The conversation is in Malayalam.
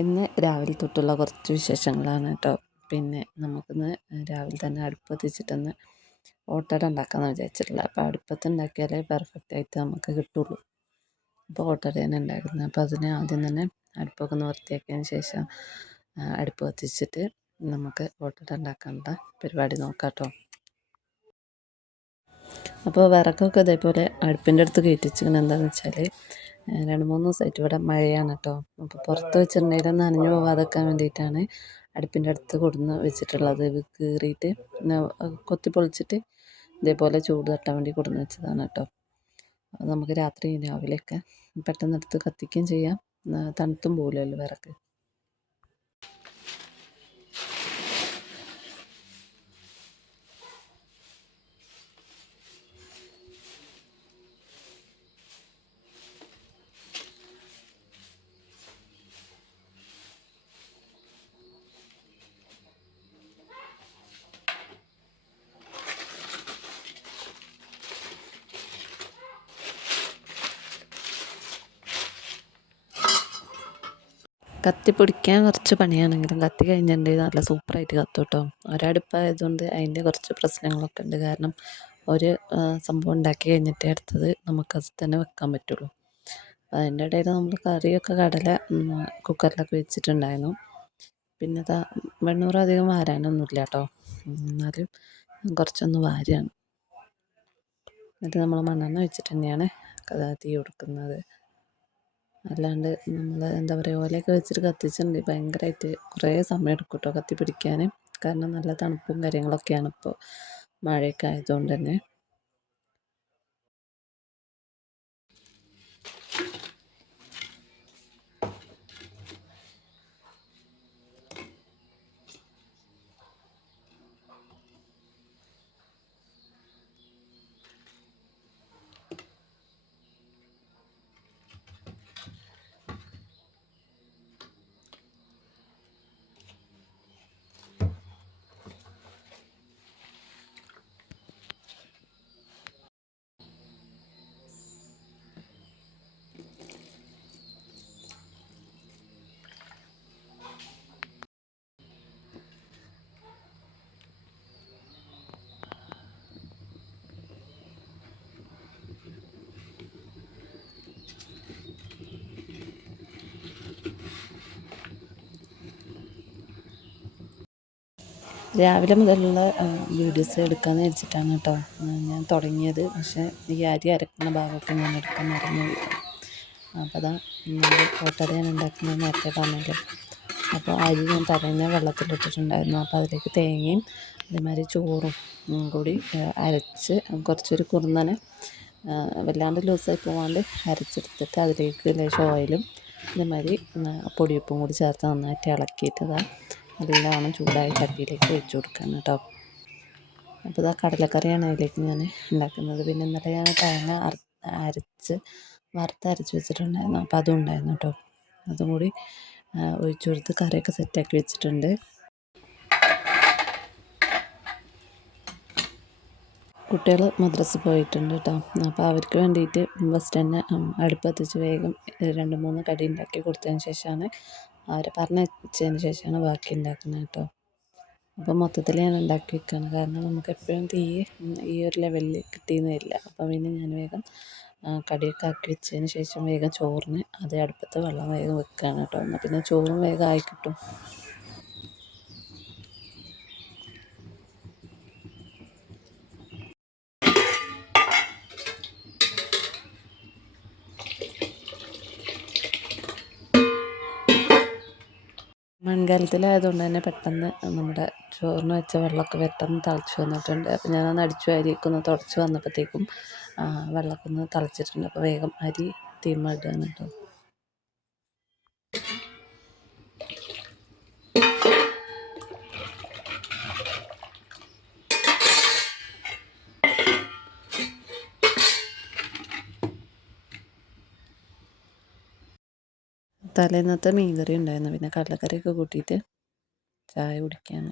ഇന്ന് രാവിലെ തൊട്ടുള്ള കുറച്ച് വിശേഷങ്ങളാണ് കേട്ടോ. പിന്നെ നമുക്കിന്ന് രാവിലെ തന്നെ അടുപ്പ് കത്തിച്ചിട്ടൊന്ന് ഓട്ടട ഉണ്ടാക്കാമെന്ന് വിചാരിച്ചിട്ടുള്ളത്. അപ്പോൾ അടുപ്പത്ത് ഉണ്ടാക്കിയാലേ പെർഫെക്റ്റ് ആയിട്ട് നമുക്ക് കിട്ടുള്ളൂ. അപ്പോൾ ഓട്ടടയാണ് ഉണ്ടാക്കുന്നത്. അപ്പോൾ അതിന് ആദ്യം തന്നെ അടുപ്പൊക്കെ ഒന്ന് വൃത്തിയാക്കിയതിന് ശേഷം അടുപ്പ് കത്തിച്ചിട്ട് നമുക്ക് ഓട്ടട ഉണ്ടാക്കാനുള്ള പരിപാടി നോക്കാം കേട്ടോ. അപ്പോൾ വിറകൊക്കെ ഇതേപോലെ അടുപ്പിൻ്റെ അടുത്ത് കയറ്റിച്ചിങ്ങനെ എന്താണെന്ന് വെച്ചാൽ 2-3 ദിവസമായിട്ട് ഇവിടെ മഴയാണ് കേട്ടോ. അപ്പോൾ പുറത്ത് വെച്ചിട്ടുണ്ടെങ്കിൽ നനഞ്ഞു പോകാതെക്കാൻ വേണ്ടിയിട്ടാണ് അടുപ്പിൻ്റെ അടുത്ത് കൊടുന്ന് വെച്ചിട്ടുള്ളത്. ഇത് കീറിയിട്ട് കൊത്തി പൊളിച്ചിട്ട് ഇതേപോലെ ചൂട് തട്ടാൻ വേണ്ടി കൊടുന്ന് വെച്ചതാണ് കേട്ടോ. അത് നമുക്ക് രാത്രി രാവിലെയൊക്കെ പെട്ടെന്ന് എടുത്ത് കത്തിക്കുകയും ചെയ്യാം, തണുത്തും പോകില്ലല്ലോ വിറക്. കത്തി പിടിക്കാൻ കുറച്ച് പണിയാണെങ്കിലും കത്തി കഴിഞ്ഞിട്ടുണ്ടെങ്കിൽ നല്ല സൂപ്പറായിട്ട് കത്തും കേട്ടോ. ഒരടുപ്പായതുകൊണ്ട് അതിൻ്റെ കുറച്ച് പ്രശ്നങ്ങളൊക്കെ ഉണ്ട്. കാരണം ഒരു സംഭവം ഉണ്ടാക്കി കഴിഞ്ഞിട്ട് അടുത്തത് നമുക്കത് തന്നെ വെക്കാൻ പറ്റുള്ളൂ. അതിൻ്റെ ഇടയിൽ നമ്മൾ കറിയൊക്കെ കടല കുക്കറിലൊക്കെ വെച്ചിട്ടുണ്ടായിരുന്നു. പിന്നെ വെണ്ണൂറ് അധികം വാരാനൊന്നുമില്ല കേട്ടോ. എന്നാലും കുറച്ചൊന്ന് വാരുകയാണ്. എന്നിട്ട് നമ്മൾ മണ്ണെണ്ണ വെച്ചിട്ട് തന്നെയാണ് തീ കൊടുക്കുന്നത്. അല്ലാണ്ട് നമ്മൾ എന്താ പറയുക, ഓലയൊക്കെ വെച്ചിട്ട് കത്തിച്ചിട്ടുണ്ടെങ്കിൽ ഭയങ്കരമായിട്ട് കുറേ സമയം എടുക്കും കേട്ടോ കത്തി പിടിക്കാൻ. കാരണം നല്ല തണുപ്പും കാര്യങ്ങളൊക്കെയാണ് ഇപ്പോൾ, മഴയൊക്കെ ആയതുകൊണ്ട് തന്നെ. രാവിലെ മുതലുള്ള വീഡിയോസ് എടുക്കാമെന്ന് വെച്ചിട്ടാണ് കേട്ടോ ഞാൻ തുടങ്ങിയത്. പക്ഷേ ഈ അരി അരക്കുന്ന ഭാഗമൊക്കെ ഞാൻ എടുക്കാൻ മറന്നു പോയി. അപ്പോൾ അതാ ഓട്ടട ഞാൻ ഉണ്ടാക്കുന്നത് നേരത്തെ പറഞ്ഞല്ലോ. അപ്പോൾ അരി ഞാൻ തലേന്ന് വെള്ളത്തിലിട്ടിട്ടുണ്ടായിരുന്നു. അപ്പോൾ അതിലേക്ക് തേങ്ങയും അതേമാതിരി ചോറും കൂടി അരച്ച് കുറച്ചൊരു കുറുന്നനെ, വല്ലാണ്ട് ലൂസായി പോകാണ്ട് അരച്ചെടുത്തിട്ട് അതിലേക്ക് ലേശം ഓയിലും അതേമാതിരി പൊടിയുപ്പും കൂടി ചേർത്ത് നന്നായിട്ട് ഇളക്കിയിട്ട് നല്ലവണ്ണം ചൂടായ ചട്ടിയിലേക്ക് ഒഴിച്ചു കൊടുക്കണം കേട്ടോ. അപ്പോൾ കടലക്കറിയാണ് അതിലേക്ക് ഞാൻ ഉണ്ടാക്കുന്നത്. പിന്നെ ഇന്നലെ ഞാൻ തേങ്ങ വറുത്തരച്ച് വെച്ചിട്ടുണ്ടായിരുന്നു. അപ്പോൾ അതും ഉണ്ടായിരുന്നു കേട്ടോ. അതും കൂടി ഒഴിച്ചു കൊടുത്ത് കറിയൊക്കെ സെറ്റാക്കി വെച്ചിട്ടുണ്ട്. കുട്ടികൾ മദ്രസയിൽ പോയിട്ടുണ്ട് കേട്ടോ. അപ്പോൾ അവർക്ക് വേണ്ടിയിട്ട് ഫസ്റ്റ് തന്നെ അടുപ്പ് കത്തിച്ച് വേഗം 2-3 കടി ഉണ്ടാക്കി കൊടുത്തതിന് ശേഷമാണ്, അവരെ പറഞ്ഞയച്ചതിന് ശേഷമാണ് ബാക്കി ഉണ്ടാക്കുന്നത് കേട്ടോ. അപ്പോൾ മൊത്തത്തിൽ ഞാൻ ഉണ്ടാക്കി വെക്കുകയാണ്. കാരണം നമുക്ക് എപ്പോഴും തീ ഈ ഒരു ലെവലിൽ കിട്ടിയെന്ന് വരില്ല. അപ്പോൾ പിന്നെ ഞാൻ വേഗം കടിയൊക്കെ ആക്കി വെച്ചതിന് ശേഷം വേഗം ചോറിന് അതേ അടുപ്പത്ത് വെള്ളം വേഗം വെക്കുകയാണ് കേട്ടോ. എന്നാൽ പിന്നെ ചോറും വേഗം ആയി കിട്ടും. മൺകലത്തിലായതുകൊണ്ട് തന്നെ പെട്ടെന്ന് നമ്മുടെ ചോറിന് വെച്ച വെള്ളമൊക്കെ പെട്ടെന്ന് തിളച്ച് വന്നിട്ടുണ്ട്. അപ്പോൾ ഞാനൊന്ന് അടിച്ചു വാരിയൊക്കെ ഒന്ന് തുടച്ച് വന്നപ്പോഴത്തേക്കും വെള്ളമൊക്കെ ഒന്ന് തിളച്ചിട്ടുണ്ട്. അപ്പോൾ വേഗം അരി തീമയിടുകയാണ് കേട്ടോ. തലേന്നത്തെ മീൻകറി ഉണ്ടായിരുന്നു. പിന്നെ കടലക്കറിയൊക്കെ കൂട്ടിയിട്ട് ചായ കുടിക്കുകയാണ്.